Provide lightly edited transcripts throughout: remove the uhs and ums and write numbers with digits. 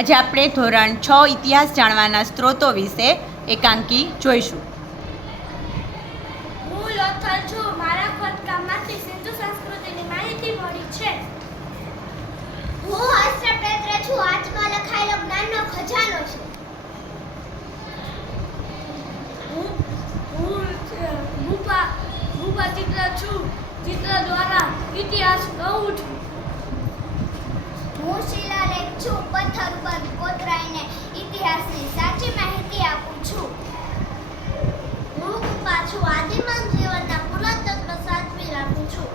આજે આપણે ધોરણ 6 ઇતિહાસ જાણવાના સ્ત્રોતો વિશે એકાંકી જોઈશું. હું લોથલ છું. મારા ખોદકામમાંથી સિંધુ સંસ્કૃતિની માહિતી મળી છે. હું હસ્તપ્રેત્ર છું. આજમાં લખાયેલો જ્ઞાનનો ખજાનો છે. હું ભૂપા ચિત્ર છું. ચિત્ર દ્વારા ઇતિહાસ કહું છું. હું શિલાલેખ છું. પથ્થર પર કોતરાઈને ઇતિહાસની સાચી માહિતી આપું છું. હું કૃપા છું. આદિમાન જીવનના પુરાતત્વ સાચવી રાખું છું.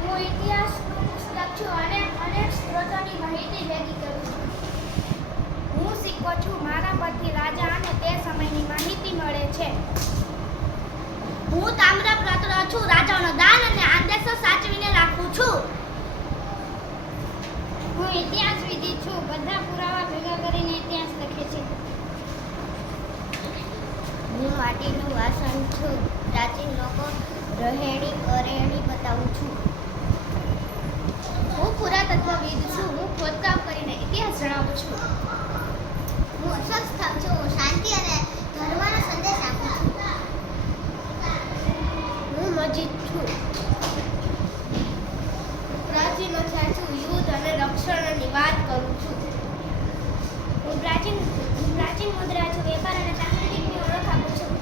હું ઇતિહાસનું પુસ્તક છું અને અનેક સ્ત્રોતોની માહિતી ભેગી કરું છું. હું સિક્કો છું. મારા પરથી રાજા અને તે સમયની માહિતી મળે છે. હું તામ્રપત્ર છું. રાજાનો દાન અને આદેશો સાચવીને રાખું છું. હું ઇતિહાસવિદી છું. બધા પુરાવા ભેગા કરીને ઇતિહાસ લખે છે. હું માટીનું વાસણ છું. પ્રાચીન લોકો રહેણી કરેણી બતાવું છું. હું પુરાતત્વવિદ છું. હું ખોદકામ કરીને ઇતિહાસ જણાવું છું. હું અશોક સ્તંભ છું. હું શાંતિ અને ધર્મનો સંદેશ આપું છું. હું મસ્જિદ છું. પ્રાચીન હથિયાર છું. યુદ્ધ અને રક્ષણની વાત કરું છું. હું પ્રાચીન મુદ્રા છું. વેપાર અને સાંસ્કૃતિકની ઓળખ આપું છું.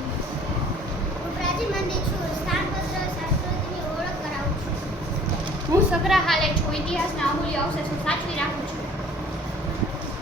હું પ્રાચીન મંદિર છું. સ્થાનપત્ર સંસ્કૃતિની ઓળખ કરાવું છું. હું સંગ્રહાલય છું. ઇતિહાસના અમૂલ્ય અવશેષો સાચવી રાખું છું.